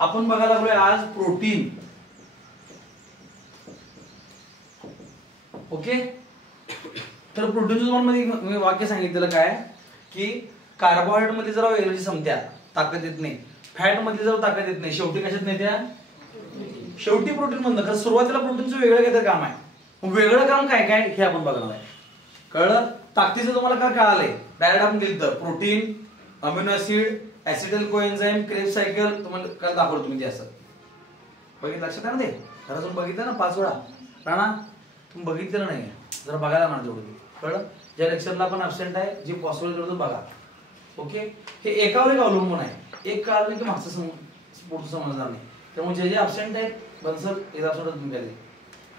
आपण बघायला लागलोय आज प्रोटीन. ओके, तर प्रोटीनच्या मध्ये वाक्य सांगितलेलं काय की कार्बोहायड्रेट मध्ये जरा एनर्जी संपत्या, ताकद येत नाही. फॅट मध्ये जरा ताकद येत नाही, शेवटी कशात नाही त्या शेवटी प्रोटीन मधनं. कारण सुरुवातीला प्रोटीनचं वेगळं काहीतरी काम आहे. वेगळं काम काय काय हे आपण बघणार आहे. कळलं? ताकदीचं तुम्हाला काय कळालंय? डायरेक्ट आपण गेलं तर protein, amino acid, acetyl coenzyme, Krebs cycle तुम्हाला काय दाखवलं तुम्ही ते असं बघितलं. लक्षात आहे ना? ते खरंच बघितलं ना 5 वेळा राणा? तुम्ही बघितलं नाही, जरा बघायला म्हणा तेवढं. कळलं? ज्या लेक्चरला आपण ऍब्सेंट आहे, जे पॉसिबल करतो बघा. ओके, हे एकावर एक अवलंबून आहे. एक कळलं की मागचं पुढचं समजणार नाही. त्यामुळे जे जे ऍब्सेंट आहेत बनसर एकदा सोडत तुम्ही काय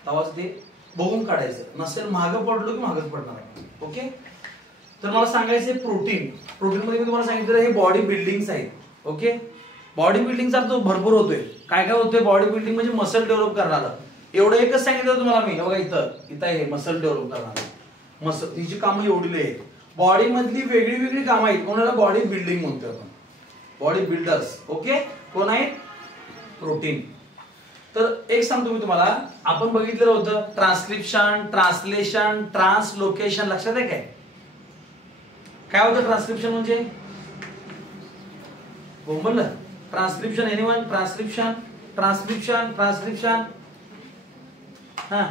तेव्हाच ते बघून काढायचं. नसेल मागं पडलो की मागच पडणार आहे. ओके, तर मला सांगायचं प्रोटीन. प्रोटीन मध्ये मी तुम्हाला सांगितलं हे बॉडी बिल्डिंग्स आहेत. ओके, बॉडी बिल्डिंगचा अर्थ भरपूर होतोय. काय काय होतोय बॉडी बिल्डिंग म्हणजे मसल डेव्हलप करणारा. एवढं एकच सांगितलं तुम्हाला मी. बघा इथं आहे मसल डेव्हलप करणारा. मसल तिची कामं एवढी आहेत. बॉडी मधली वेगळी वेगळी कामं आहेत. कोणाला बॉडी बिल्डिंग म्हणतोय आपण, बॉडी बिल्डर्स. ओके, कोण आहेत? प्रोटीन. तर एक सांगतो मी तुम्हाला, आपण बघितलेलं होतं ट्रान्सक्रिप्शन, ट्रान्सलेशन, ट्रान्सलोकेशन. लक्षात आहे काय? काय होतं ट्रान्सक्रिप्शन म्हणजे? बोंबलं transcription. Anyone? Transcription, transcription, transcription. हा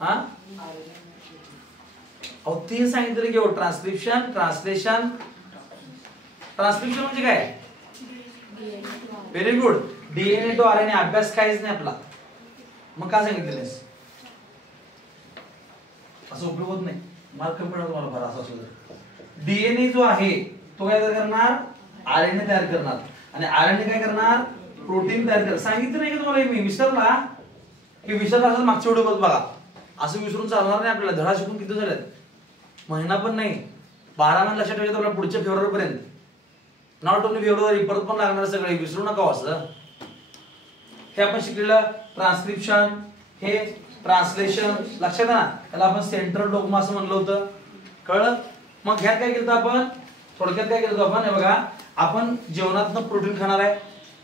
हा अहो ते सांगितलं की ट्रान्सक्रिप्शन, ट्रान्सलेशन. ट्रान्सक्रिप्शन म्हणजे काय? Very good. DNA to RNA अभ्यास काहीच नाही आपला. मग काय सांगितलं असं उपयोग होत नाही. मार्क कमी पडणार तुम्हाला बरं असं असलं. डीएनए जो आहे तो काय करणार? आरएनए तयार करणार. आणि आरएनए काय करणार? प्रोटीन तयार करणार. सांगितलं नाही का तुम्हाला? मी विसरला की विसरला असं मागच्या व्हिडिओ बघा. असं विसरून चालणार नाही आपल्याला. धडा शिकून किती झालेत? महिना पण नाही, 12 महिने लक्षात ठेवायचं आपल्याला पुढच्या फेब्रुवारी पर्यंत. नॉट ओनली फेब्रुवारी, परत पण लागणार सगळे. विसरू नका असं. हे आपण शिकलेलं ट्रान्सक्रिप्शन, हे ट्रान्सलेशन. लक्षात आहे ना? त्याला आपण सेंट्रल डोग्मा असं म्हणलं होतं. कळलं? मग ह्यात काय केलं आपण? थोडक्यात काय केलं आपण? हे बघा, आपण जेवणातनं प्रोटीन खाणार आहे.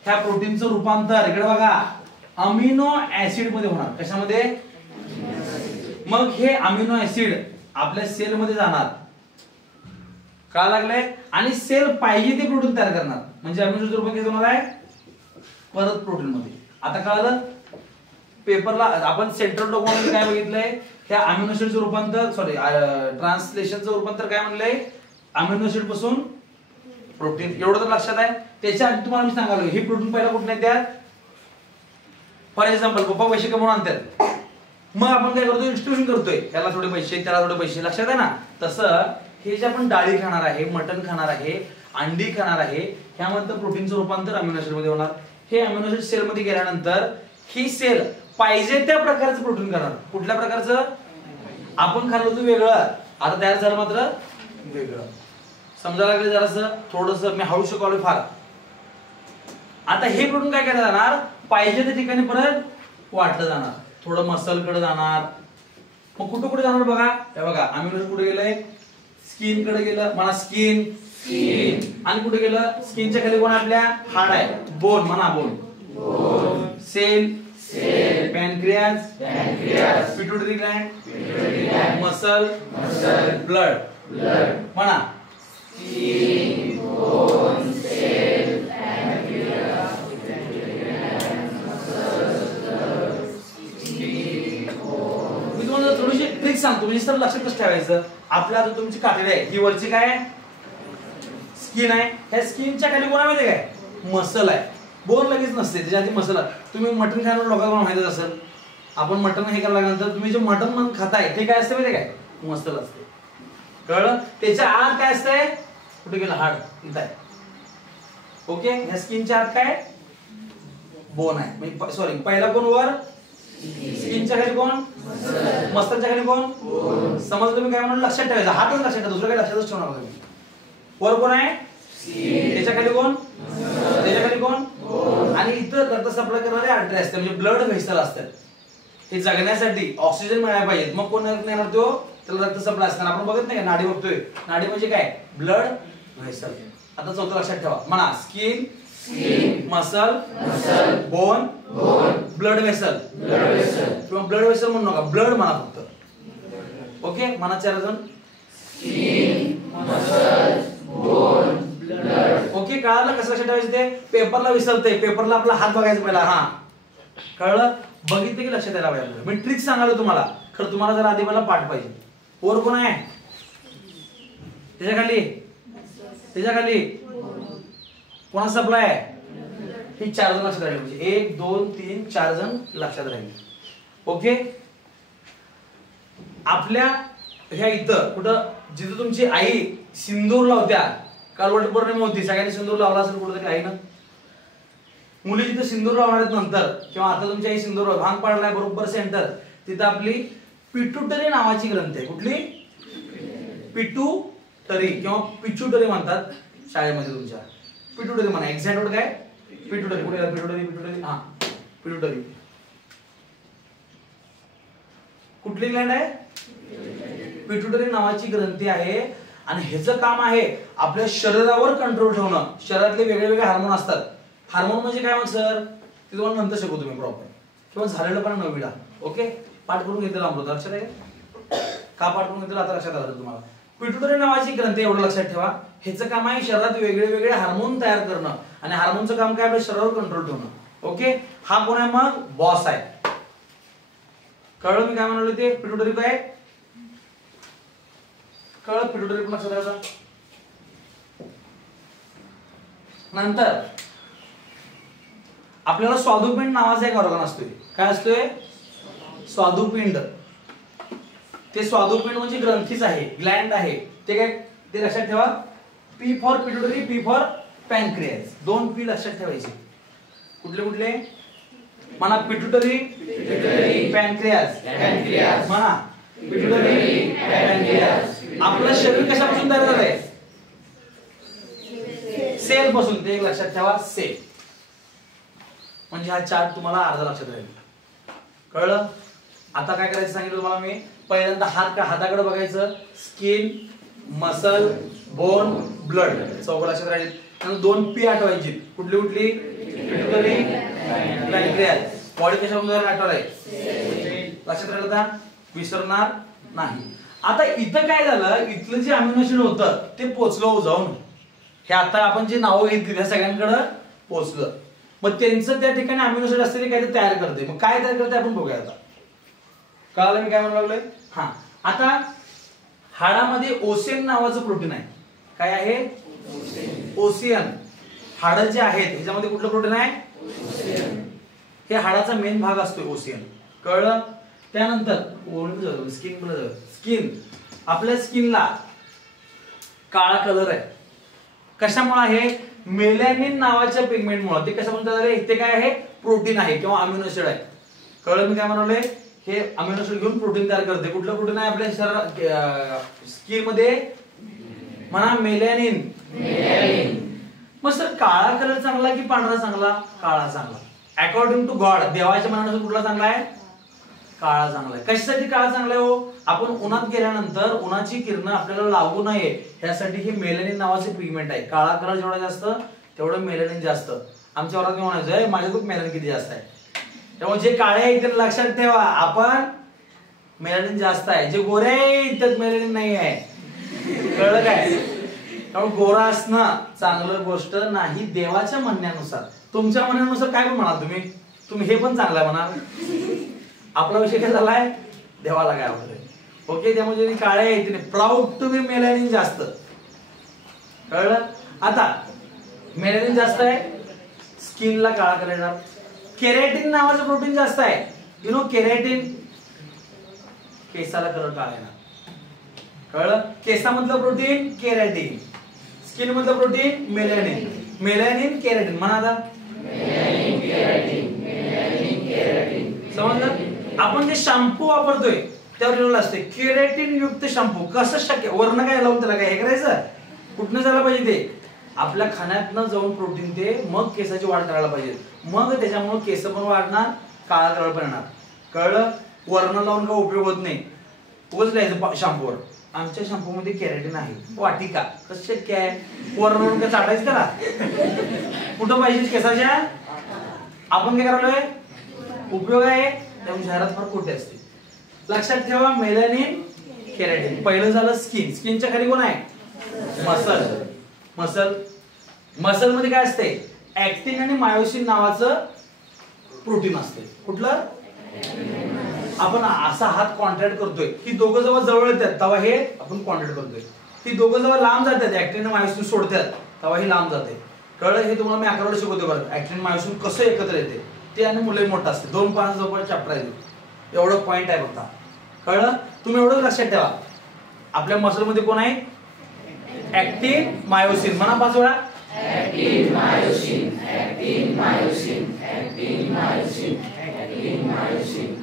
ह्या प्रोटीनचं रूपांतर इकडे बघा अमिनो ऍसिड मध्ये होणार. कशामध्ये? मग हे अमिनो ऍसिड आपल्या सेल मध्ये जाणार. काय लागलंय? आणि सेल पाहिजे ते प्रोटीन तयार करणार. म्हणजे अमिनो ऍसिड रूपांतर होणार आहे परत प्रोटीन मध्ये. आता कळलं? पेपरला आपण सेंट्रल डोग्मा मध्ये काय बघितलंय? ह्या अमिनो ऍसिडचं रूपांतर ट्रान्सलेशनचं रूपांतर काय म्हणलंय? अमिनो ऍसिड पासून प्रोटीन. एवढं तर लक्षात आहे. त्याच्या आधी तुम्हाला मी सांगायला ही प्रोटीन पहिला कुठे येतात? फॉर एक्झाम्पल पप्पा पैसे कमवून आणतात, मग आपण काय करतो? डिस्ट्रीब्युशन करतोय. त्याला थोडे पैसे, त्याला थोडे पैसे. लक्षात आहे ना? तसं हे जे आपण डाळी खाणार आहे, मटण खाणार आहे, अंडी खाणार आहे, ह्यामध्ये प्रोटीनचं रूपांतर अमिनो ऍसिड मध्ये होणार. हे अमिनो ऍसिड सेल मध्ये गेल्यानंतर ही सेल पाहिजे त्या प्रकारचं प्रोटीन करणार. कुठल्या प्रकारचं? आपण खाल्लं होतं वेगळं, आता तयार झालं मात्र वेगळं. समजायला लागलं जरासं? थोडंसं मी हळू शिकवलं फार. आता हे प्रोटीन काय केलं जाणार? पाहिजे त्या ठिकाणी परत वाटलं जाणार. थोडं मसल कडे जाणार. मग कुठं कुठे जाणार बघा? हे बघा अमिनो ऍसिड कुठे गेलंय? स्किन कडे गेलं. म्हणा स्किन. आणि कुठे गेलं? स्किनच्या खाली कोण आपल्या? हाड आहे. बोन. म्हणा bone. Cell, pancreas, pituitary gland, muscle, blood. म्हणा थोडीशी ट्रिक सांगतो म्हणजे सर लक्षातच ठेवायचं. आपल्या आता तुमची कातडी आहे, ही वरची काय आहे? स्किन आहे. ह्या स्किनच्या खाली कोणा माहिती काय? मसल आहे. बोन लगेच नसते, त्याच्या आधी मसल. तुम्ही मटण खाणार लोकांना माहितच असेल. आपण मटण हे करायला लागल्यानंतर तुम्ही जे मटण खाताय ते काय असते माहिती काय? मसल असते. कळलं? त्याच्या आत काय असतंय? कुठे गेलं? हाड. इथं आहे. ओके, ह्या स्किनच्या आत काय? बोन आहे. सॉरी, पहिला कोण वर? स्किनच्या खाली कोण? मसलच्या खाली कोण? समजलं तुम्ही काय म्हणून? लक्षात ठेवायचं. हातच लक्षात ठेवा, दुसरं काही लक्षातच ठेवणार तुम्ही. वर कोण आहे? त्याच्या खाली कोण? त्याच्या खाली कोण? आणि इथं रक्त सप्लाय करणारे आर्टरी असते, म्हणजे ब्लड व्हेसल असतात. हे जगण्यासाठी ऑक्सिजन मिळायला पाहिजे. मग कोण येणार? तो त्याला रक्त सप्लाय असताना आपण बघत नाही का? नाडी बघतोय. नाडी म्हणजे काय? Blood vessel. आता चौथं लक्षात ठेवा म्हणा skin muscle bone blood vessel किंवा ब्लड वेसल म्हणू नका ब्लड म्हणा फक्त ओके म्हणा 4 जण ओके कळलं कसं लक्षात ठेवायचं ते पेपरला विसरते पेपरला आपला हात बघायचा पहिला हा कळलं बघितलं की लक्षात यायला पाहिजे मी ट्रिक सांगालो तुम्हाला खरं तुम्हाला जर आधी मला पाठ पाहिजे वर कोण आहे त्याच्या खाली कोणा सप्लाय आहे ही 4 जण लक्षात राहिले म्हणजे 1 2 3 4 जण लक्षात राहिले ओके आपल्या ह्या इथं कुठं जिथं तुमची आई सिंदूर लावत्या काल वटपौर्णिमा होती सगळ्यांनी सिंदूर लावला असेल कुठेतरी आईनं मुली जिथं सिंदूर लावणार आहेत नंतर किंवा आता तुमच्या आई सिंदूर भांग पाडलाय बरोबर सेंटर तिथं आपली पिट्युटरी नावाची ग्रंथी आहे कुठली पिट्युटरी किंवा पिच्युटरी म्हणतात शाळेमध्ये तुमच्या पिट्युटरी म्हणा एक्झॅक्ट वर्ड काय पिट्युटरी कुठे पिट्युटरी हा पिट्युटरी कुठली ग्लँड आहे पिट्युटरी नावाची ग्रंथी आहे आणि ह्याचं काम आहे आपल्या शरीरावर कंट्रोल ठेवणं शरीरातले वेगळे हार्मोन असतात हार्मोन म्हणजे काय मग सर ते तुम्हाला नंतर शिकवतो तुम्ही प्रॉपर किंवा झालेलं पण नवीला ओके पाठ करून घेतलेलं अमृत लक्षात आहे का पाठ करून घेतलेलं आता लक्षात आलं तुम्हाला पिट्युटरी नावाची ग्रंथी एवढं लक्षात ठेवा ह्याचं काम आहे शरीरात वेगळे हार्मोन तयार करणं आणि हार्मोनचं काम काय आपल्या शरीरावर कंट्रोल ठेवणं ओके हा कोण आहे मग बॉस आहे कळलं मी काय म्हणालो ते पिट्युटरी काय कळलं पिट्युटरी पण लक्षात ठेवा नंतर आपल्याला स्वादुपिंड नावाचा एक ऑर्गन असतोय काय असतोय स्वादुपिंड ते स्वादुपिंड म्हणजे ग्रंथीच आहे ग्लँड आहे ते काय ते लक्षात ठेवा P for pituitary P for pancreas 2 P लक्षात ठेवायचे कुठले म्हणा पिट्युटरी पॅनक्रियास म्हणा पिट्युटरी पॅनक्रियास आपलं शरीर कशापासून तयार झालंय सेल पासून ते एक लक्षात ठेवा सेल म्हणजे हा चार्ट तुम्हाला अर्धा लक्षात राहील कळलं आता काय करायचं सांगितलं तुम्हाला मी पहिल्यांदा हाताकडे बघायचं स्किन मसल बोन ब्लड चौघ लक्षात राहील नंतर 2 पी आठवायची कुठली पिट्युटरी पॅनक्रियास बॉडी कशापासून आठवलं आहे लक्षात राहिलं का विसरणार नाही आता इथं काय झालं इथलं जे अमिनो ऍसिड होतं ते पोचलं जाऊन हे आता आपण जे नावं घेतली त्या सगळ्यांकडे पोचलं मग त्यांचं त्या ठिकाणी अमिनो ऍसिड असलेले काहीतरी तयार करते मग काय तयार करते आपण बघूया आता कळालं मी काय म्हणू लागलोय हा आता हाडामध्ये ओसियन नावाचं प्रोटीन आहे काय आहे ओसियन हाड जे आहेत ह्याच्यामध्ये कुठलं प्रोटीन आहे हे हाडाचा मेन भाग असतो ओसियन कळलं त्यानंतर स्किन आपल्या स्किनला काळा कलर आहे कशामुळे आहे मेलॅनिन नावाच्या पिगमेंटमुळे ते कशापासून तयार आहे ते काय आहे प्रोटीन आहे किंवा अमिनो ऍसिड आहे कळलं मी काय म्हणालोय हे अमिनो ऍसिड घेऊन प्रोटीन तयार करते कुठलं प्रोटीन आहे आपल्या शरीरात स्किन मध्ये म्हणा मेलॅनिन मग सर काळा कलर चांगला की पांढरा चांगला काळा चांगला अकॉर्डिंग टू गॉड देवाच्या मनानुसार कुठला चांगला आहे काळा चांगला आहे कशासाठी काळा चांगला आहे हो आपण उन्हात गेल्यानंतर उन्हाची किरण आपल्याला लागू नये यासाठी हे मेलॅनिन नावाचे पिगमेंट आहे काळा कलर जेवढा जास्त तेवढं मेलॅनिन जास्त आमच्या वरात म्हणायचं माझ्या खूप मेलॅनिन किती जास्त आहे त्यामुळे जे काळे आहे ते लक्षात ठेवा आपण मेलॅनिन जास्त आहे जे गोरे आहे त्यात मेलॅनिन नाही आहे कळलं काय त्यामुळे गोरा असणं चांगलं गोष्ट नाही देवाच्या म्हणण्यानुसार तुमच्या म्हणण्यानुसार काय पण म्हणाल तुम्ही हे पण चांगलं आहे म्हणाल आपला विषय काय झालाय देवाला काय आवडत ओके त्यामुळे काळे आहे तिने प्राऊड टू बी मेलॅनिन जास्त कळलं आता मेलॅनिन जास्त आहे स्किनला काळा कलर येणार केराटिन नावाचं प्रोटीन जास्त आहे यु नो केराटिन केसाला कलर काळा येणार कळलं केसामधलं प्रोटीन केराटिन स्किन मधलं प्रोटीन मेलॅनिन केराटिन म्हणा आता समजलं आपण जे शॅम्पू वापरतोय त्यावर लिहिलेलं असते केराटिन युक्त शॅम्पू कसं शक्य वर्ण काय लावून त्याला काय हे करायचं कुठनं झालं पाहिजे ते आपल्या खाण्यातनं जाऊन प्रोटीन ते मग केसाची वाढ करायला पाहिजे मग त्याच्यामुळे केस पण वाढणार काळा कलर पण येणार कळलं वर्ण लावून का उपयोग होत नाही उगाच लिहायचं शॅम्पूवर आमच्या शॅम्पू मध्ये केराटिन आहे. वाटिका कसं शक्य आहे? वरून काय चाटायचं त्याला? कुठं पाहिजे केसाच्या? आपण काय करालोय? उपयोग आहे त्यामुळे जाहिरात फार खोटी असते. लक्षात ठेवा मेलॅनिन केराटिन. पहिलं झालं स्किन. स्किनच्या खाली कोण आहे? मसल. मसल मसल मध्ये काय असते? ऍक्टिन आणि मायोसिन नावाचं प्रोटीन असते. कुठलं? आपण असा हात कॉन्ट्रॅक्ट करतोय की दोघं जेव्हा जवळ येतात तेव्हा हे आपण कॉन्ट्रॅक्ट करतोय. ती दोघं जेव्हा लांब जातात ऍक्टिन आणि मायोसिन सोडतात तेव्हा हे लांब जाते. कळलं? हे तुम्हाला मी अकरावीला शिकवते बरं. ऍक्टिन मायोसिन कसं एकत्र येते ते आणि मुलं मोठं असते. 2 पानांचा जवळ चॅप्टर आहे. एवढं पॉइंट आहे फक्त. कळलं? तुम्ही एवढं लक्षात ठेवा. आपल्या मसल मध्ये कोण आहे? Actin myosin. म्हणा 5 वेळा. Actin myosin, actin myosin, actin myosin, actin myosin.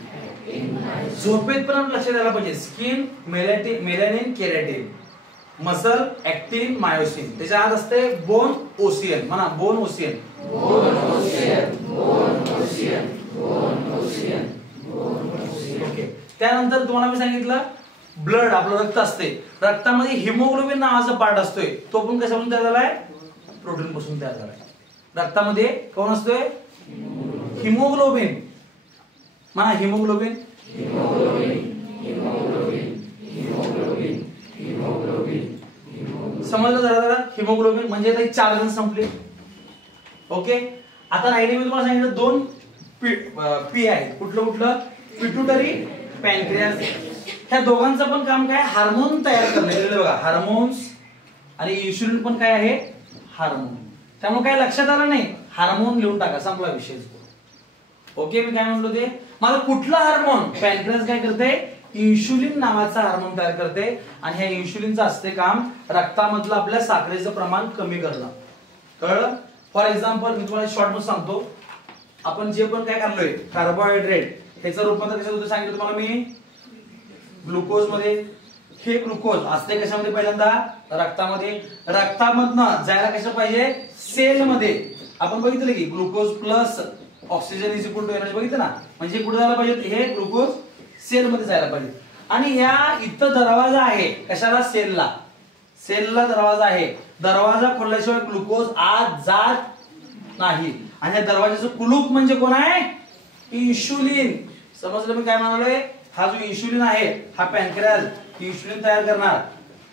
झोपेत पण आपण लक्षात द्यायला पाहिजे. Skin melanin keratin, muscle actin myosin. त्याच्या आत असते बोन ओसियन. म्हणा bone ossein, bone ossein, bone ossein, bone ossein, bone ossein. Okay. त्यानंतर तुम्हाला मी सांगितलं ब्लड आपलं रक्त असते. रक्तामध्ये हिमोग्लोबिन नावाचा पार्ट असतोय. तो पण कशापासून तयार झालाय? प्रोटीन पासून तयार झालाय. रक्तामध्ये कोण असतोय? हिमोग्लोबिन. म्हणा haemoglobin, haemoglobin, haemoglobin, haemoglobin, haemoglobin. समजलं जरा? हिमोग्लोबिन म्हणजे आता 4 जण संपले. ओके. आता राहिले मी तुम्हाला सांगितलं 2 पी आहेत. कुठलं? पिट्युटरी, पॅनक्रियास. ह्या दोघांचं पण काम काय? हार्मोन तयार करणे. बघा हार्मोन्स आणि इन्शुलिन पण काय आहे? हार्मोन. त्यामुळे काय लक्षात आलं नाही? हार्मोन लिहून टाका. संपला विषय. ओके. मी काय म्हणलो ते? मला कुठला हार्मोन? पॅनक्रियास काय करते? इन्शुलिन नावाचा हार्मोन तयार करते आणि ह्या इन्शुलिनचं असते काम रक्तामधलं आपल्या साखरेचं प्रमाण कमी करणं. कळलं? फॉर एक्झाम्पल मी तुम्हाला शॉर्ट मध्ये सांगतो. आपण जे पण काय करलोय कार्बोहायड्रेट ह्याचं रूपांतर कशात होतं सांगितलं तुम्हाला मी? ग्लुकोज मध्ये. हे ग्लुकोज असते कशामध्ये? पहिल्यांदा रक्तामध्ये. रक्तामधनं जायला कसं पाहिजे? सेल मध्ये. आपण बघितलं की glucose plus oxygen is equal to energy. बघितलं ना? म्हणजे कुठे जायला पाहिजे? हे ग्लुकोज सेल मध्ये जायला पाहिजे. आणि ह्या इथं दरवाजा आहे कशाला? सेलला. सेलला दरवाजा आहे. दरवाजा खोलल्याशिवाय ग्लुकोज आत जात नाही. आणि या दरवाजाचं कुलूप म्हणजे कोण आहे? इन्शुलिन. समजलं मी काय म्हणालोय? हा जो इन्शुलिन आहे हा पॅनक्रियास इन्शुलिन तयार करणार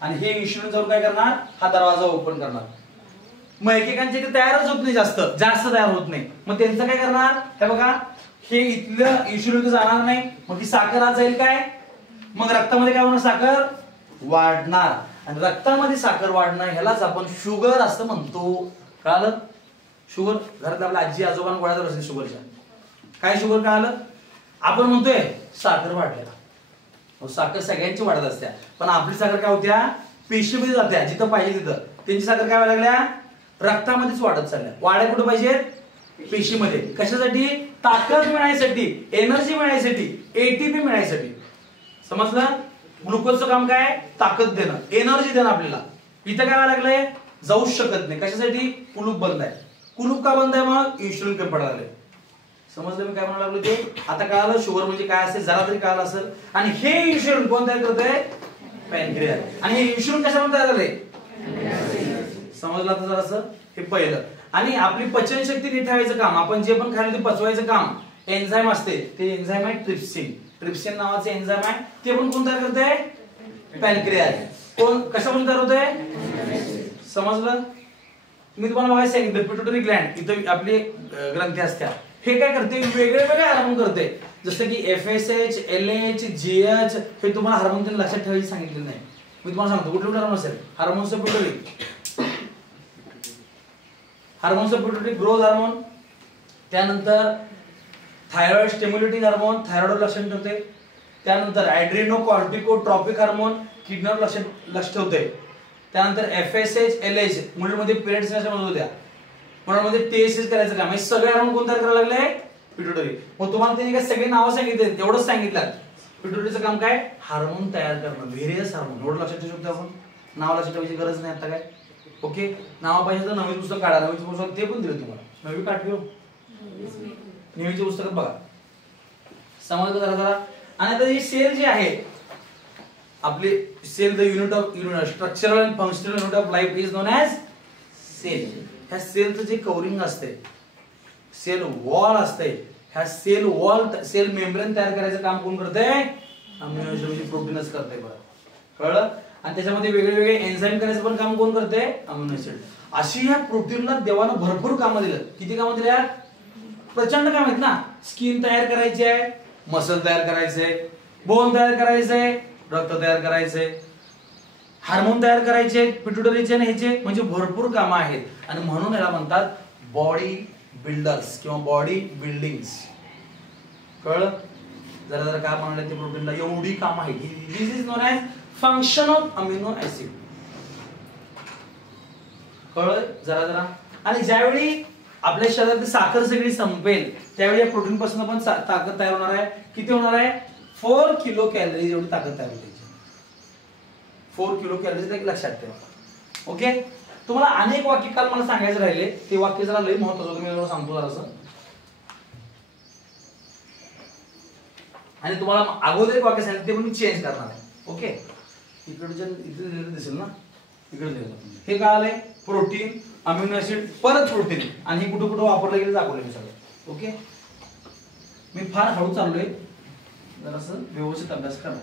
आणि हे इन्शुलिन जाऊन काय करणार? हा दरवाजा ओपन करणार. मग एकेकांचे ते तयारच होत नाही. जास्त तयार होत नाही. मग त्यांचं काय करणार? हे बघा हे इथलं इन्शुलिन जाणार नाही. मग ही साखर आत जाईल काय? मग रक्तामध्ये काय होणार? साखर वाढणार. आणि रक्तामध्ये साखर वाढणं ह्यालाच आपण शुगर असं म्हणतो. कळालं? शुगर घरात आपल्या आजी आजोबांना गोळ्या देत असते शुगरच्या. काय शुगर? कळालं? आपण म्हणतोय साखर वाढल्या. साखर सगळ्यांची वाढत असत्या पण आपली साखर काय होत्या? पेशीमध्ये जात्या जिथं पाहिजे तिथं. त्यांची साखर काय व्हायला लागल्या? रक्तामध्येच वाढत चालल्या. वाढ्या कुठे पाहिजेत? पेशीमध्ये. कशासाठी? ताकद मिळायसाठी, एनर्जी मिळायसाठी, एटीपी मिळायसाठी. समजलं? ग्लुकोजचं काम काय? ताकद देणं, एनर्जी देणं आपल्याला. इथं काय व्हायला लागलंय? जाऊच शकत नाही. कशासाठी? कुलूप बंद आहे. कुलूप का बंद आहे? मग इन्शुलिन कमी पडायला लागले. समजलं मी काय म्हणायला लागलो ते? आता कळालं शुगर म्हणजे काय असते? जरा तरी कळालं असेल. आणि हे इन्शुलिन कोण तयार करतंय? पॅनक्रियास. आणि हे इन्शुलिन कशामध्ये तयार झालंय? समजलं आता जरासं? हे पहिलं. आणि आपली पचनशक्ती नीट ठेवायचं काम, आपण जे पण खाल्लं ते पचवायचं काम एन्झाईम असते. ते एन्झाईम आहे ट्रिप्सिन. ट्रिप्सिन नावाचं एन्झाईम आहे. ते पण कोण तयार करतंय? पॅनक्रियास. कोण कशापासून तयार होतंय? समजलं? मी तुम्हाला बघायला सांगितलं पिट्युटरी ग्लँड इथं आपली ग्रंथी असत्या. हे काय करते? वेगळे हार्मोन करते. जसं की FSH, LH, GH हे तुम्हाला हार्मोन तुम्ही लक्षात ठेवायचे सांगितले नाही. मी तुम्हाला सांगतो कुठले हार्मोन असेल. हार्मोन्सचं पिट्युटरी ग्रोथ हार्मोन. त्यानंतर थायरॉइड स्टिम्युलेटिंग हार्मोन थायरॉइडवर लक्ष ठेवते. त्यानंतर ॲड्रिनोकॉर्टिकोट्रॉपिक हार्मोन किडनीवर लक्ष ठेवते. त्यानंतर FSH, LH मुलीमध्ये पिरियड्स कशामध्ये होत्या मुलांमध्ये TSH करायचं काम. हे सगळे हार्मोन कोण तयार करायला लागले? पिट्युटरी. मग तुम्हाला त्यांनी काय सगळे नावं सांगितले तेवढंच सांगितलं. पिट्युटरीचं काम काय? हार्मोन तयार करणं. Various hormone. एवढं लक्षात ठेवू शकतो आपण. नाव लक्षात ठेवायची गरज नाही आता काय. ओके. नाव पाहिजे तर नवीन पुस्तक काढा. नवीन पुस्तक ते पण दिलं तुम्हाला. नवी काढली नेहमीच्या पुस्तकात बघा. समजलं जरा. आणि आता ही सेल जी आहे आपले cell the unit of structural and functional unit of life is known as cell. ह्या सेलचं जे कव्हरिंग असते, सेल वॉल असते, ह्या सेल वॉल सेल मेम्ब्रेन तयार करायचं काम कोण करते? अमिनो ऍसिड म्हणजे प्रोटीनच करते. बरं कळलं? आणि त्याच्यामध्ये वेगळे वेगळे एन्झाईम करायचं पण काम कोण करते? Amino acid. अशी ह्या प्रोटीनला देवानं भरपूर कामं दिलं. किती कामं दिल्यात? प्रचंड काम आहेत ना. स्किन तयार करायची आहे, मसल तयार करायचंय, बोन तयार करायचंय, रक्त तयार करायचंय, हार्मोन तयार करायचे, पिट्युटरीचे आणि ह्याचे, म्हणजे भरपूर कामं आहेत. आणि म्हणून याला म्हणतात बॉडी बिल्डर्स किंवा बॉडी बिल्डिंग्स. कळलं? जरा जरा काय म्हणलं ते प्रोटीनला एवढी कामं आहेत. This is known as function of amino acid. कळलं? जरा जरा. आणि ज्यावेळी आपल्या शरीरात साखर सगळी संपेल त्यावेळी या प्रोटीन पासून पण ताकद तयार होणार आहे. किती होणार आहे? 4 किलो कॅलरीज एवढी ताकद तयार होते. 4 किलो कॅलरीज एक लक्षात ठेवा. ओके. तुम्हाला अनेक वाक्य काल मला सांगायचे राहिले, ते वाक्य जरा लई महत्त्वाचं मी तुम्हाला सांगतो जरासं. आणि तुम्हाला अगोदर एक वाक्य सांगितलं ते पण मी चेंज करणार आहे. ओके. इकडे इथे दिसेल ना, इकडे हे काय आलंय? प्रोटीन, अमिनो ऍसिड, परत प्रोटीन, आणि हे कुठं कुठं वापरलं गेलं दाखवलं मी सगळं. ओके. मी फार हळू चाललोय, जरासं व्यवस्थित अभ्यास करा.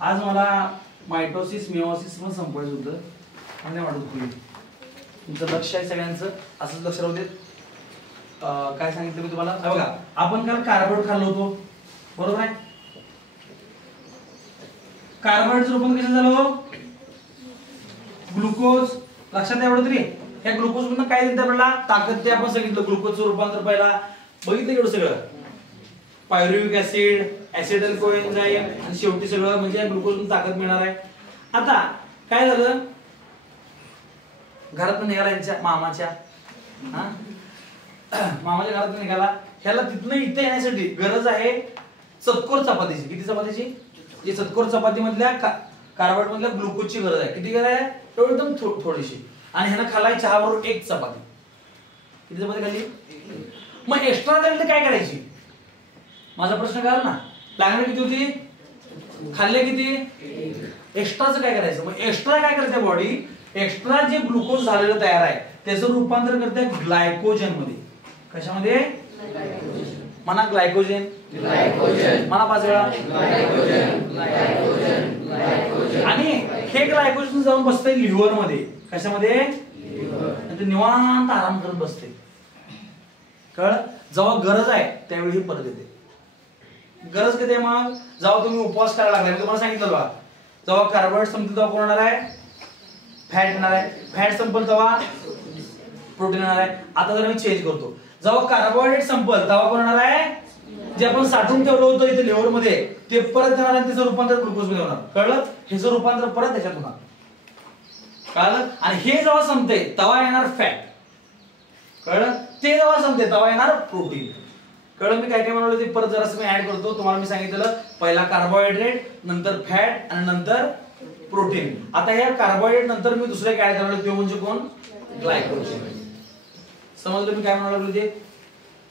आज मला मायटोसिस मिओसिस पण संपवायचं होतं, आणि वाटत होईल तुमचं लक्ष आहे सगळ्यांचं, असंच लक्ष राहू देत. काय सांगितलं मी तुम्हाला? बघा, आपण काल कार्बोहायड्रेट खाल्लो होतो, बरोबर आहे? कार्बोहायड्रेटचं रूपांतर कसं झालं? ग्लुकोज. लक्षात एवढं तरी या ग्लुकोज मधून काय दिलं आपल्याला? ताकद. ते आपण सांगितलं ग्लुकोजचं रूपांतर पहिला बघितलं एवढं सगळं. पायरुविक ऍसिड, ऍसिडल कोएन्झाइम, आणि शेवटी सगळं म्हणजे ग्लुकोज मधून ताकद मिळणार आहे. आता काय झालं? घरात निघाला यांच्या मामाच्या, मामाच्या घरात निघाला. ह्याला तिथनं इथे येण्यासाठी गरज आहे चतकोर चपातीची. किती चपातीची? जी चतकोर चपाती मधल्या कार्बोहायड्रेट मधल्या ग्लुकोजची गरज आहे. किती गरज आहे? एकदम थोडीशी. आणि ह्यानं खाल्लाय चहाबरोबर 1 चपाती. किती चपाती खाल्ली? मग एक्स्ट्रा झाली तर काय करायची? माझा प्रश्न कळला ना. लागणार किती होती? खाल्ले किती? एक्स्ट्राचं काय करायचं? मग एक्स्ट्रा काय करते बॉडी? एक्स्ट्रा जे ग्लुकोज झालेलं तयार आहे त्याचं रूपांतर करते ग्लायकोजन मध्ये. कशामध्ये? म्हणा ग्लायकोजन. म्हणा 5 वेळा. आणि हे ग्लायकोजन जाऊन बसते लिव्हर मध्ये. कशामध्ये? निवांत आराम करत बसते. कळ? जेव्हा गरज आहे त्यावेळी परत येते. गरज कधी आहे? मग जेव्हा तुम्ही उपवास करायला लागला. मी तुम्हाला सांगितलं बघा, जेव्हा कार्बोहायड्रेट संपतील तेव्हा कोण होणार आहे? फॅट येणार आहे. फॅट संपल तेव्हा प्रोटीन येणार आहे. आता जर मी चेंज करतो, जेव्हा कार्बोहायड्रेट संपल तेव्हा कोण होणार आहे? जे आपण साठवून ठेवलं होतं इथे लिव्हर मध्ये ते परत येणार आणि त्याचं रूपांतर ग्लुकोज मध्ये होणार. कळलं? ह्याचं रूपांतर परत त्याच्यात होणार. कळलं? आणि हे जेव्हा संपते तेव्हा येणार फॅट. कळलं? ते जेव्हा संपते तेव्हा येणार प्रोटीन. कळलं? मी काय काय म्हणलं ते परत जरासं मी ऍड करतो. तुम्हाला मी सांगितलं पहिला कार्बोहायड्रेट, नंतर फॅट, आणि नंतर प्रोटीन. आता या कार्बोहायड्रेट नंतर मी दुसरे काय ऍड करायला, ते म्हणजे कोण? ग्लायकोजन. समजलं मी काय म्हणायला लागलो ते?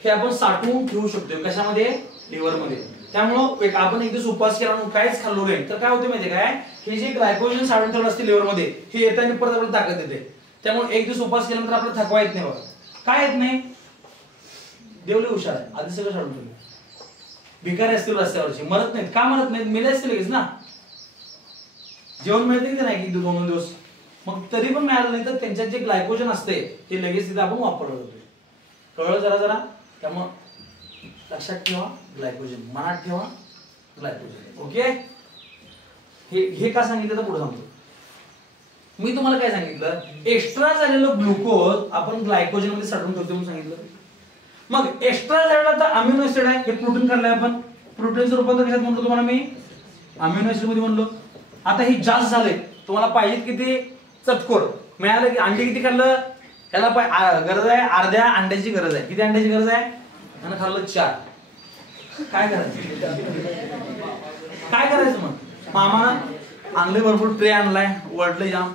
हे आपण साठवून ठेवू शकतो. कशामध्ये? लिव्हर मध्ये. त्यामुळे आपण एक दिवस उपवास केला आणि काहीच खाल्लो नाही तर काय होते माहितीये काय? हे जे ग्लायकोजन साठवून ठेवलं असते लिव्हर मध्ये हे येताना परत आपल्याला ताकद देते. त्यामुळे एक दिवस उपवास केल्यानंतर आपल्याला थकवा येत नाही. बघा काय येत नाही? देवले हुशार आहे, आधी सगळं साठवून ठेवलं. भिकारी असतील रस्त्यावरची, मरत नाहीत. का मरत नाहीत? मेले असतील लगेच ना. जेवण मिळते की नाही 1-2 दिवस, मग तरी पण मिळालं नाही तर त्यांच्यात जे ग्लायकोजन असते ते लगेच तिथे आपण वापरलं जातो. कळलं जरा जरा? त्यामुळे लक्षात ठेवा ग्लायकोजन, मनात ठेवा ग्लायकोजन. ओके. हे का सांगितलं तर पुढे सांगतो. मी तुम्हाला काय सांगितलं? एक्स्ट्रा झालेलं ग्लुकोज आपण ग्लायकोजन मध्ये साठवून ठेवतो म्हणून सांगितलं. मग एक्स्ट्रा झालेला तर अमिनो ऍसिड आहे, हे प्रोटीन काढलंय आपण. प्रोटीनचं रूपांतर कशात म्हणतो तुम्हाला मी? अमिनो ऍसिड मध्ये म्हणलो. आता हे जास्त झाले, तुम्हाला पाहिजे किती? चतकोर मिळालं की अंडे किती खाल्लं? त्याला गरज आहे अर्ध्या अंड्याची गरज आहे. किती अंड्याची गरज आहे? आणि खाल्लं 4. काय करायचं? काय करायचं मग? मामानं आणले भरपूर ट्रे आणलाय, वडले जाम.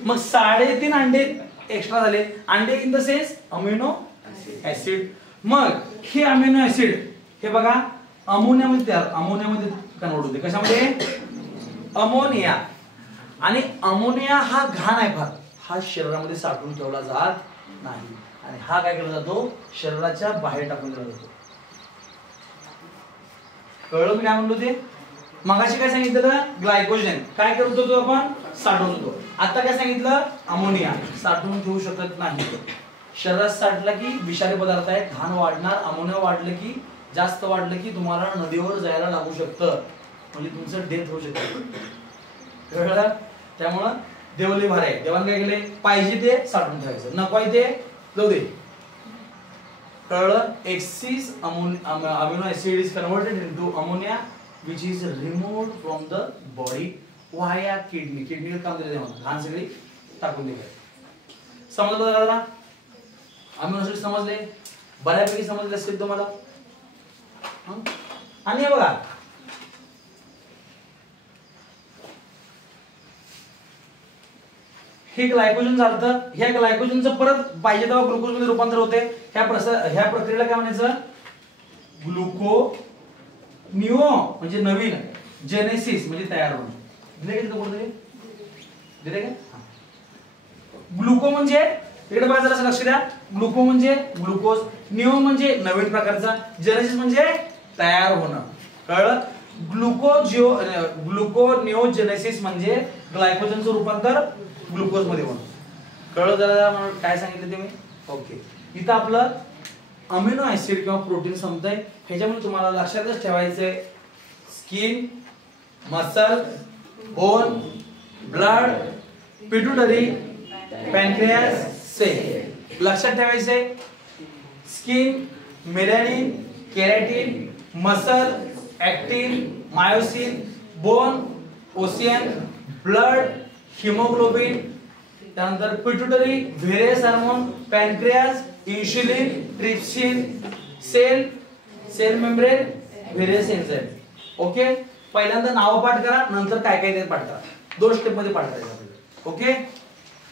मग 3.5 अंडे एक्स्ट्रा झाले. अंडे in the sense amino acid. मग हे अमिनो ऍसिड हे बघा अमोनियामध्ये कन्वर्ट होते. कशामध्ये? अमोनिया. आणि अमोनिया हा घाण आहे फार, हा शरीरामध्ये साठवून ठेवला जात नाही आणि हा काय केला जातो? शरीराच्या बाहेर टाकून दिला जातो. कळलं मी काय म्हणलो ते? मगाशी काय सांगितलं? ग्लायकोजन काय करत होतो आपण? साठवून होतो. आता काय सांगितलं? अमोनिया साठवून ठेवू शकत नाही. शरीरात साठला की विषारी पदार्थ आहे, घाण वाढणार. अमोनिया वाढलं की, जास्त वाढलं की तुम्हाला नदीवर जायला लागू शकतं, म्हणजे तुमचं डेथ होऊ शकतं. कळलं? त्यामुळं देवले भार आहे. देवाने काय केले? पाहिजे ते साठवून ठेवायचं, नको आहे ते जाऊ दे. कळलं? Axis amino acid is converted into ammonia which is removed from the body via kidney. किडनीला काम दिलं तेव्हा घाण सगळी टाकून दिली. समजलं दादा? अमिनो ऍसिड समजले? बऱ्यापैकी समजले असतील तुम्हाला. आणि हे बघा, हे ग्लायकोजन झालं. ह्या ग्लायकोजनचं परत पाहिजे तेव्हा ग्लुकोज मध्ये रूपांतर होते. ह्या प्रक्रियेला काय म्हणायचं? ग्लुकोनिओ म्हणजे नवीन, जेनेसिस म्हणजे तयार होणे. दिले का कुठे? दिले का? ग्लुको म्हणजे इकडे बघा जरा लक्ष द्या. ग्लुको म्हणजे ग्लुकोज, निओ म्हणजे नवीन प्रकारचा, जेनेसिस म्हणजे तयार होणं. कळलं? ग्लुकोनिओजेनेसिस म्हणजे ग्लायकोजनचं रूपांतर ग्लुकोज मध्ये होणं. कळलं जरा म्हणून काय सांगितलं तुम्ही? ओके. इथं आपलं अमिनो ऍसिड किंवा प्रोटीन संपतंय. ह्याच्यामध्ये तुम्हाला लक्षातच ठेवायचंय skin, muscle, bone, blood, pituitary, pancreas, cell. लक्षात ठेवायचंय skin, melanin, keratin, muscle, actin, myosin, bone, ossein, blood, haemoglobin, त्यानंतर pituitary, various hormone, pancreas, insulin, trypsin, cell membrane, various enzyme. Okay. पहिल्यांदा नाव पाठ करा, नंतर काय काय ते पाठ करा. 2 स्टेप मध्ये पाठ करायचं. ओके.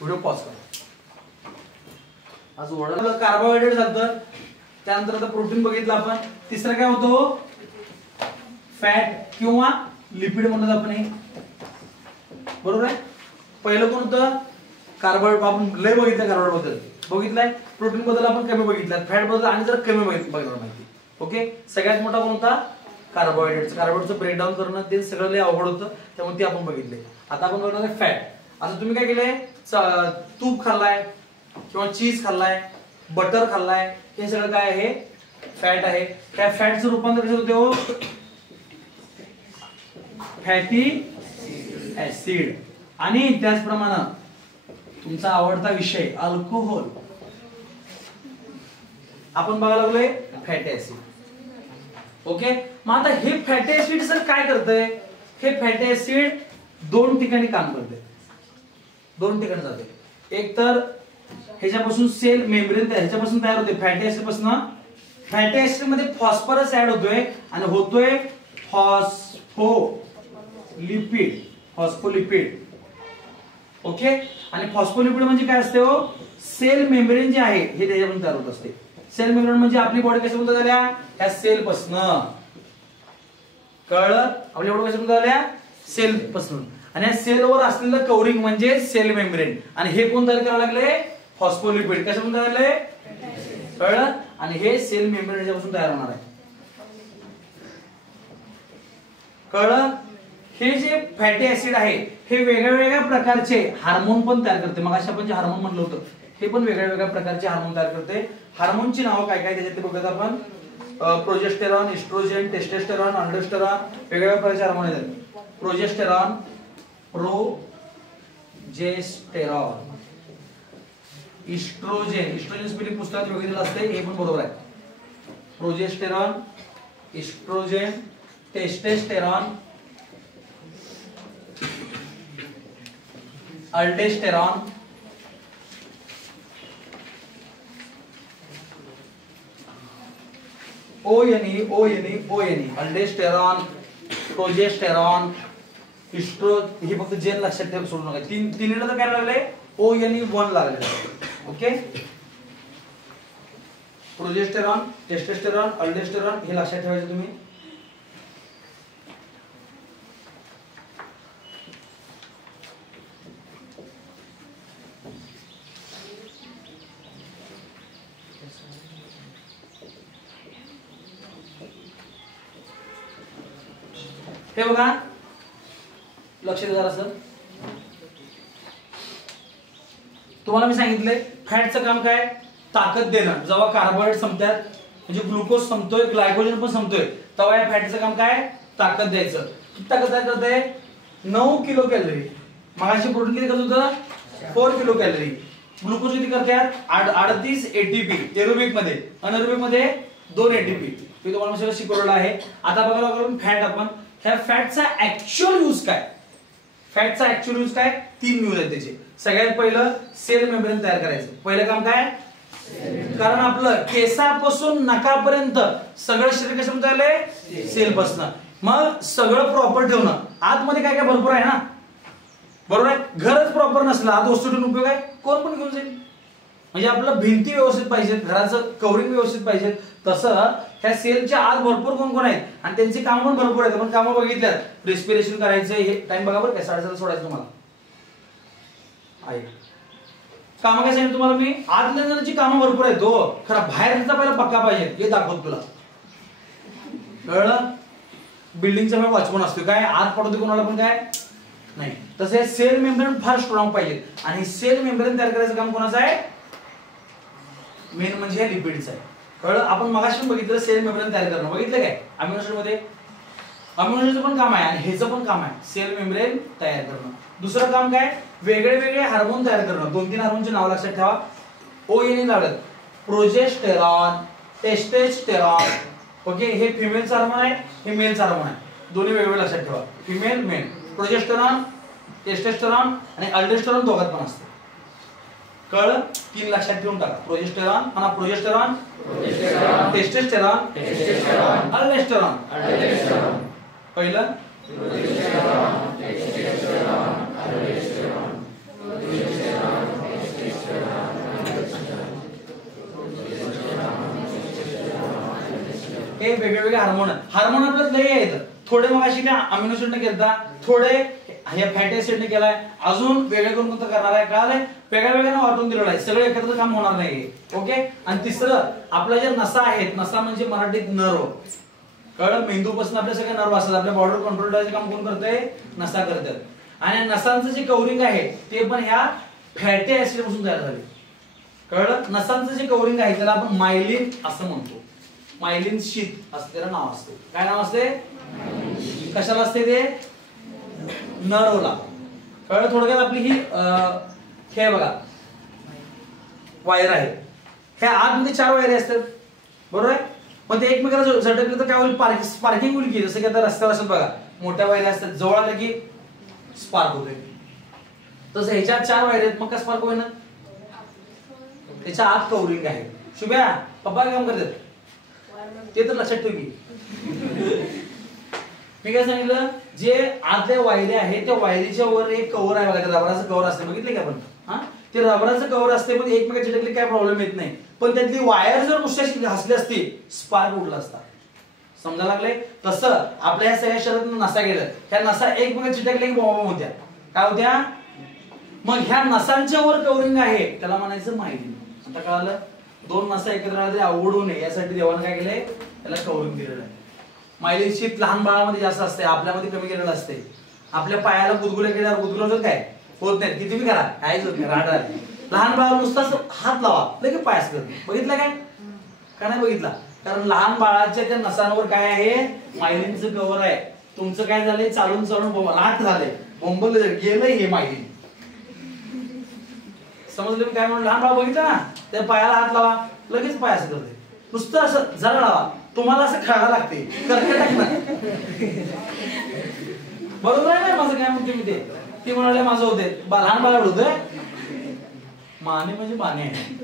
व्हिडिओ पॉज करा. आज ओळखलं कार्बोहायड्रेट झालं, त्यानंतर आता प्रोटीन बघितलं आपण. तिसरं काय होतं? फॅट किंवा लिपिड म्हणतात आपण हे. बरोबर आहे? पहिलं कोण होतं? कार्बोहायड्रेट. आपण लय बघितलं कार्बोहायड्रेट बद्दल, बघितलंय. प्रोटीन बद्दल आपण कमी बघितलं, फॅट बद्दल आणि जर कमी बघितलं माहिती. ओके. सगळ्यात मोठा कोण होता? कार्बोहायड्रेटचं ब्रेकडाऊन करणं ते सगळं लय अवघड होतं, त्यामुळे ते आपण बघितले. आता आपण बघणार आहे फॅट. आता तुम्ही काय केलंय? तूप खाल्लाय किंवा चीज खाल्लाय, बटर खाल्लाय, हे सगळं काय आहे? फॅट आहे. त्या फॅटचं रूपांतर कसं होते हो? Fatty acid. आणि त्याचप्रमाणे तुमचा आवडता विषय अल्कोहोल आपण बघायला लागलोय, फॅटी ऍसिड. ओके. मग आता हे फॅटी ऍसिड सर काय करतंय? हे फॅटी ऍसिड 2 ठिकाणी काम करते, 2 ठिकाणी जाते. एक तर ह्याच्यापासून सेल मेम्ब्रेन ह्याच्यापासून तयार होते फॅटी ऍसिड पासून. फॅटी ऍसिड मध्ये फॉस्फरस ऍड होतोय आणि होतोय फॉस्फोलिपिड. ओके. आणि फॉस्फोलिपिड म्हणजे काय असते हो? सेल मेम्ब्रेन जे आहे हे त्याच्यापासून तयार होत असते. सेल मेम्ब्रेन म्हणजे आपली बॉडी कशापासून झाल्या? ह्या सेल पासून. कळलं? आपली बॉडी कशापासून झाल्या? सेल पासून. आणि या सेलवर असलेलं कवरिंग म्हणजे सेल मेम्ब्रेन. आणि हे कोण तयार करायला लागले? फॉस्फोलिपिड. कशापासून तयार झाले? कळलं? आणि हे सेल मेम्ब्रेन याच्यापासून तयार होणार आहे. कळलं? हे जे फॅटी ऍसिड आहे हे वेगळ्या प्रकारचे हार्मोन पण तयार करते. मग अशा आपण जे हार्मोन म्हणलं होतं हे पण वेगळ्या प्रकारचे हार्मोन तयार करते. हार्मोनची नावं काय काय त्याच्यात बघूयात आपण. प्रोजेस्टेरॉन, इस्ट्रोजन, टेस्टोस्टेरॉन, अल्डोस्टेरॉन, वेगवेगळ्या प्रकारचे हार्मोन आहेत. प्रोजेस्टेरॉन, इस्ट्रोजन स्पेलिंग पुस्तकात बघितलेलं असते, हे पण बरोबर आहे. Progesterone, oestrogen, testosterone, aldosterone, O N E, aldosterone, progesterone, हे फक्त जेन लक्षात ठेव, सोडू नका. तिन्हीला तर काय लागले? ONE1 लागले. ओके. प्रोजेस्टेरॉन, टेस्टोस्टेरॉन, अल्डोस्टेरॉन हे लक्षात ठेवायचं तुम्ही. हे बघा लक्ष द्या जरा सर, तुम्हाला मी सांगितलंय फॅटचं काम काय, ताकद देणं. जेव्हा कार्बोहायड्रेट संपतात म्हणजे ग्लुकोज संपतोय, ग्लायकोजन पण संपतोय, तेव्हा या फॅटचं काम काय, ताकद द्यायचं. किती ताकद तयार करते, 9 किलो कॅलरी. मगाशी प्रोटीन किती करत होतं, 4 किलो कॅलरी. ग्लुकोज किती करतात, 38 एटीपी एरोबिक मध्ये, अनएरोबिक मध्ये 2 एटीपी. मी तुम्हाला सगळं शिकवलेलं आहे. आता बघा लागलो फॅट, आपण ह्या फॅटचा ऍक्च्युअल यूज काय, फॅटचा ऍक्च्युअल यूज काय, 3 यूज आहेत त्याचे. सगळ्यात पहिलं सेल मेम्ब्रेन तयार करायचं, पहिलं काम काय, कारण आपलं केसापासून नखापर्यंत सगळं शरीर कशापासून तयार आहे, सेल पासून. मग सगळं प्रॉपर ठेवणं, आतमध्ये काय काय भरपूर आहे ना, बरोबर आहे. घरच प्रॉपर नसलं आत वस्तू ठेवून उपयोग आहे, कोण पण घेऊन जाईल. म्हणजे आपलं भिंती व्यवस्थित पाहिजेत, घराचं कव्हरिंग व्यवस्थित पाहिजे. तसं ह्या सेलच्या आत भरपूर कोण कोण आहेत आणि त्यांची कामं पण भरपूर आहेत. आपण कामं बघितल्यात, रेस्पिरेशन करायचं, हे टाइम बघा बरं काय, 7:30 सोडायचं तुम्हाला आहे. कामं काय सांगितलं तुम्हाला मी, आतल्या जणांची कामं भरपूर आहेत हो, खरं बाहेरचा पहिला पक्का पाहिजे, हे दाखवतो तुला, कळलं. बिल्डिंगचा पण वॉचमन असतो काय, आत पडतो कोणाला पण काय नाही. तसे सेल मेम्ब्रेन फार स्ट्रॉंग पाहिजे. आणि सेल मेम्ब्रेन तयार करायचं काम कोणाचं आहे, मेन म्हणजे लिपिडचं आहे, कळलं. आपण मगाशी बघितलं सेल मेम्ब्रेन तयार करणं, बघितलं काय, अमिनो ऍसिड मध्ये अमिनो ऍसिडचं पण काम आहे आणि ह्याचं पण काम आहे, सेल मेम्ब्रेन तयार करणं. दुसरं काम काय, वेगळे वेगळे हार्मोन तयार करणं. 2-3 हार्मोनचे नाव लक्षात ठेवा, ओएन लावलं, प्रोजेस्टेरॉन, टेस्टोस्टेरॉन. ओके, हे फिमेलचं हार्मोन आहे, हे मेलचं हार्मोन आहे, दोन्ही वेगवेगळे लक्षात ठेवा, फिमेल मेल. प्रोजेस्टेरॉन, टेस्टोस्टेरॉन आणि अल्डोस्टेरॉन दोघात पण असते, कळलं. 3 लक्षात ठेवून टाका, प्रोजेस्टेरॉन म्हणा, प्रोजेस्टेरॉन, टेस्टोस्टेरॉन, अल्डोस्टेरॉन. पहिलं हे वेगवेगळे हार्मोन. हार्मोन आपल्यात लय आहेत, थोडे मग अशी अमिनो ऍसिडने केलता, थोडे हे फॅटी ऍसिडने केलाय, अजून वेगळे करून कोणतं करणार आहे, कळालंय. वेगळ्या वेगळ्या वाटून दिलेलं आहे, सगळे एकत्र काम होणार नाही. ओके. आणि तिसरं आपल्या ज्या नसा आहेत, नसा म्हणजे मराठीत नर्व, कळलं. मेंदूपासून आपल्या सगळ्या नर्व असतात, आपल्या बॉर्डर कंट्रोल करायचं काम कोण करतंय, नसा करतात. आणि नसांचं जे कव्हरिंग आहे ते पण ह्या फॅटी ऍसिड पासून तयार झाले, कळलं. नसांचं जे कव्हरिंग आहे त्याला आपण मायलिन असं म्हणतो, मायलिन शीथ असं त्याला नाव असते. काय नाव असते, कशाला असते ते, नर्वला, कळलं. थोडक्यात आपली ही हे बघा वायर आहे, ह्या आतमध्ये 4 वायरे असतात, बरोबर आहे. मग ते एकमेकाला झटकलं तर काय होईल, स्पार्किंग होईल की, जसं की आता रस्त्यावर असेल बघा, मोठ्या वायऱ्या असतात, जवळ आलं की स्पार्क होते. तसं ह्याच्यात 4 वायरे आहेत, मग काय स्पार्क होईल ना, त्याच्या आत कव्हरिंग आहे. शुभ्या पप्पा काय काम करतात ते तर लक्षात ठेव की. मी काय सांगितलं, जे आतल्या वायरे आहे त्या वायरीच्या वर एक कव्हर आहे बघा, रबराचं कव्हर असते, बघितलं की आपण. हा, ते रबराचं कव्हर असते, पण एकमेकांच्या चिटकले काय प्रॉब्लेम येत नाही. पण त्यातली वायर जर नुसत्याशी घासली असती, स्पार्क उडला असता. समजा लागले. तसं आपल्या ह्या सगळ्या शरीरात नसा गेलं, ह्या नसा एकमेकांच्या चिटकल्या की बॉम्ब होत्या, काय होत्या. मग ह्या नसांच्या वर कव्हरिंग आहे त्याला म्हणायचं मायलिन. आता कळालं, 2 नसा एकत्र आले अवघड होऊ नये यासाठी देवाने काय केलंय, त्याला कव्हरिंग दिलेलं आहे. मायलिन शीथ लहान बाळामध्ये जास्त असते, आपल्यामध्ये कमी केलेलं असते. आपल्या पायाला गुदगुल्या केल्यावर गुदगुल्या काय होत नाही, किती बी करा काहीच होत नाही, राड आले. लहान बाळाला नुसताच हात लावा लगेच पायास करते, बघितलं काय का नाही बघितला. कारण लहान बाळाच्या त्या नसांवर काय आहे, मायलिनचं कव्हर आहे. तुमचं काय झालंय, चालून चालून लाट झालंय, बोंबल गेलंय हे मायलिन. समजलं मी काय म्हणून, लहान बाळ बघितलं ना, त्या पायाला हात लावा लगेच पाय असं करते, नुसतं असं जरा लावा, तुम्हाला असं खेळायला लागते, करते बरोबर आहे ना. माझं काय म्हणते मी ते म्हणाले माझं होते, लहान बाळ होतंय, माने म्हणजे माने आहे.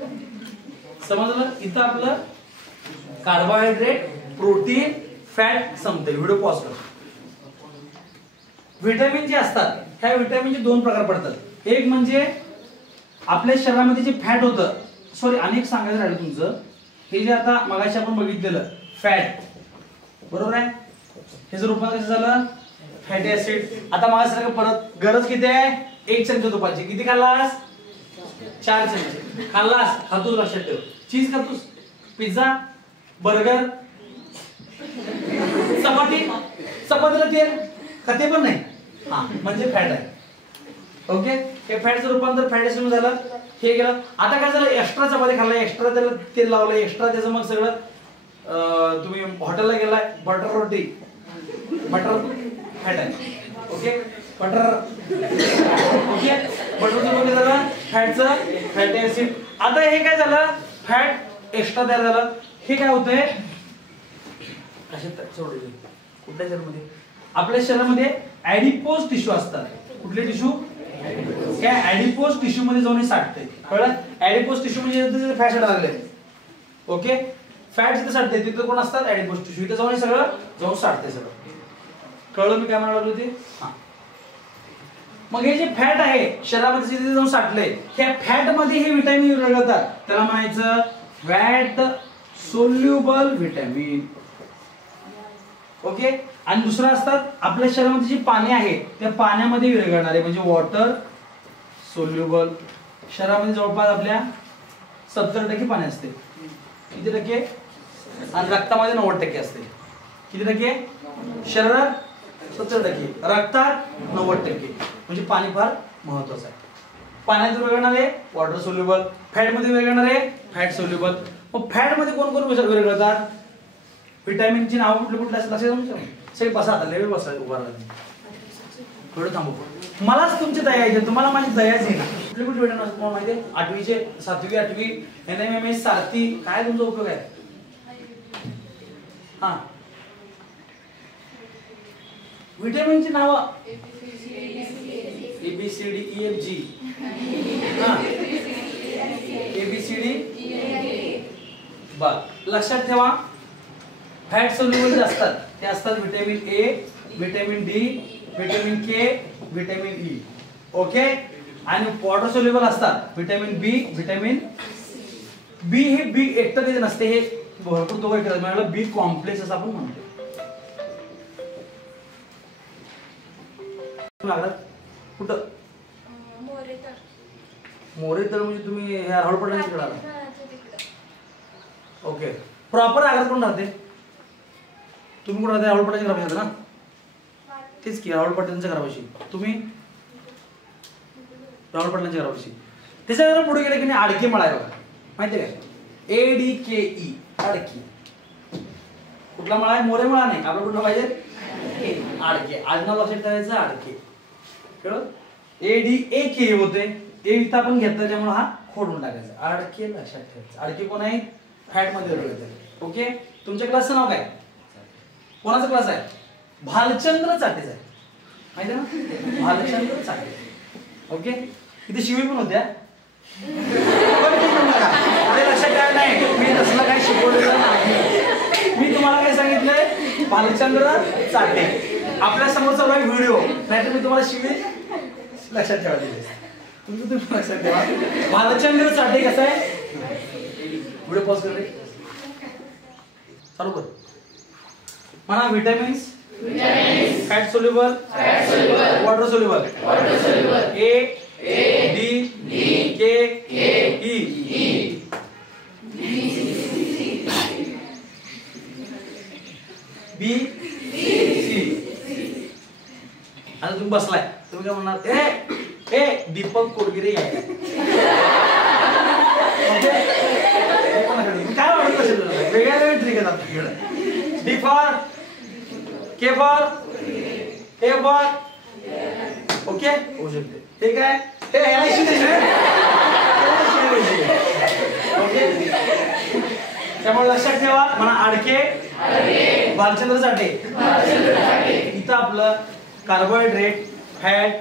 समजलं. इथं आपलं कार्बोहायड्रेट, प्रोटीन, फॅट संपते. व्हिडिओ पॉज कर. व्हिटॅमिन जे असतात, ह्या व्हिटॅमिनचे 2 प्रकार पडतात. एक म्हणजे आपल्या शरीरामध्ये जे फॅट होतं, सॉरी अनेक सांगायचं राहिलं तुमचं, हे जे आता मगाशी आपण बघितलेलं फॅट, बरोबर आहे, हे जर रूपांतर कसं झालं, फॅटी ऍसिड. आता मागासारखं परत गरज किती आहे, 1 चमचा तुपाची, किती खाल्लास, 4 चमचे खाल्लास, खातोस लक्षात ठेव. चीज खातोस, पिझ्झा, बर्गर, चपातीला तेल खाते पण नाही, हा म्हणजे फॅट आहे. ओके, हे फॅटचं रूपांतर फॅट एसिड झालं. हे गेलं. आता काय झालं, एक्स्ट्रा चपाती खाल्ला, एक्स्ट्रा त्याला तेल लावलं, एक्स्ट्रा त्याचं मग सगळं तुम्ही हॉटेलला गेलाय, बटर रोटी, बटर फॅट आहे. ओके, बटर ओके, बटरचं म्हणजे झालं फॅटचं फॅटी ऍसिड. आता हे काय झालं, फॅट एक्स्ट्रा तयार झालं. हे काय होतंय, कशात सोडले कुठल्या शरीरामध्ये, आपल्या शरीरामध्ये ऍडिपोज टिश्यू असतात. कुठले टिश्यू, काय ऍडिपोज टिश्यू मध्ये जाऊन साठते. कळलं, ऍडिपोज टिश्यू म्हणजे फॅट लागले. ओके, फॅट जिथे साठते तिथे कोण असतात, ऍडिपोज टिश्यू. इथे जाऊन सगळं जाऊन साठते सगळं. कळलं मी काय म्हणायला लागलो ते. हा, मग हे जे फॅट आहे शरीरामध्ये जिथे जाऊन साठले, त्या फॅट मध्ये हे व्हिटॅमिन विरघळतात. त्याला म्हणायचं फॅट सोल्युबल व्हिटॅमिन. ओके, आणि दुसरं असतात आपल्या शरीरामध्ये जी पाणी आहे त्या पाण्यामध्ये विरघळणारे म्हणजे वॉटर सोल्युबल. शरीरामध्ये जवळपास आपल्या 70% पाणी असते. किती टक्के, आणि रक्तामध्ये 90% असते. किती टक्के, शरीरात 70%, रक्तात 90%. म्हणजे पाणी फार महत्वाचं आहे. पाण्यात विरघळणारे वॉटर सोल्युबल, फॅट मध्ये विरघळणारे फॅट सोल्युबल. मग फॅट मध्ये कोण कोण विरघळतात, व्हिटॅमिनची नाव कुठले कुठले असतात लक्षात सगळे बसा. आता लेवल बसा, उभा राहा, थोडं थांबू. मलाच तुमची दया येते, तुम्हाला माझी दयाच आहे ना. कुठले कुठले व्हिटॅमिन असतात तुम्हाला माहिती आहे, 8वीचे 7वी 8वी NMMS सारथी. काय तुमचा उपयोग आहे, हा व्हिटॅमिनची नाव ABCDEFG, हा ABCD. बर, लक्षात ठेवा, फॅट सोल्युबल जे असतात ते असतात vitamin A, vitamin D, vitamin K, vitamin E. Okay, आणि वॉटर सोल्युबल असतात व्हिटॅमिन B, व्हिटॅमिन B. हे बी एकटं कधी नसते, हे भरपूर तो काय करायचं बी कॉम्प्लेक्स असं आपण म्हणतो. कुठं मोरे तर म्हणजे तुम्ही हे राहुल पडल्याने तिकडे आला. ओके, प्रॉपर आग्र्यात कोण राहते, तुम्ही कुठे राहते, राहुल पटेलच्या घरापाशी ना, तेच की राहुल पटेलच्या घरापाशी. तुम्ही राहुल पटेलच्या घरापाशी. त्याच्यानंतर पुढे गेले की नाही आडके मळा आहे बघा, माहिती आहे का, ADKE आडकी. कुठला मळा आहे, मोरे मळा नाही, आपलं कुठला पाहिजे आडके. आडनाव लक्षात ठेवायचं आडके. कळलं, ADAK होते, ए इथं आपण घेतलं त्यामुळे हा खोडून टाकायचा. आडके लक्षात ठेवायचं. आडके कोण आहे, फॅट मध्ये विरघळतात. ओके, तुमच्या क्लासचं नाव काय, कोणाचा क्लास आहे, भालचंद्र चाटेचा आहे, माहिती ना, भालचंद्र चाटे. ओके, इथे शिवी पण होत्या, लक्षात ठेवायला नाही, मी तसलं काही शिकवलेलं नाही. मी तुम्हाला काय सांगितलंय, भालचंद्र चाटे. आपल्या समोर चालू आहे व्हिडिओ, नाहीतर मी तुम्हाला शिवी लक्षात ठेवा दिली. तुमचं तुम्ही लक्षात ठेवा, भालचंद्र चाटे कसं आहे. व्हिडिओ पॉज कर, चालू कर. म्हणा vitamins, fat soluble, water soluble, A, D, K, E. B, C. आता तुम्ही बसलाय, तुम्ही काय म्हणणार, ए दीपक कोडगिरे या. काय वाटत असेल वेगळ्या वेगळ्या ट्रिक आहेत आपल्याकडे. D for, K for, A for. Okay, होऊ शकते. ठीक आहे, ओके. त्यामुळे लक्षात ठेवा, म्हणा आडके, भालचंद्र चाटे. इथं आपलं कार्बोहायड्रेट, फॅट,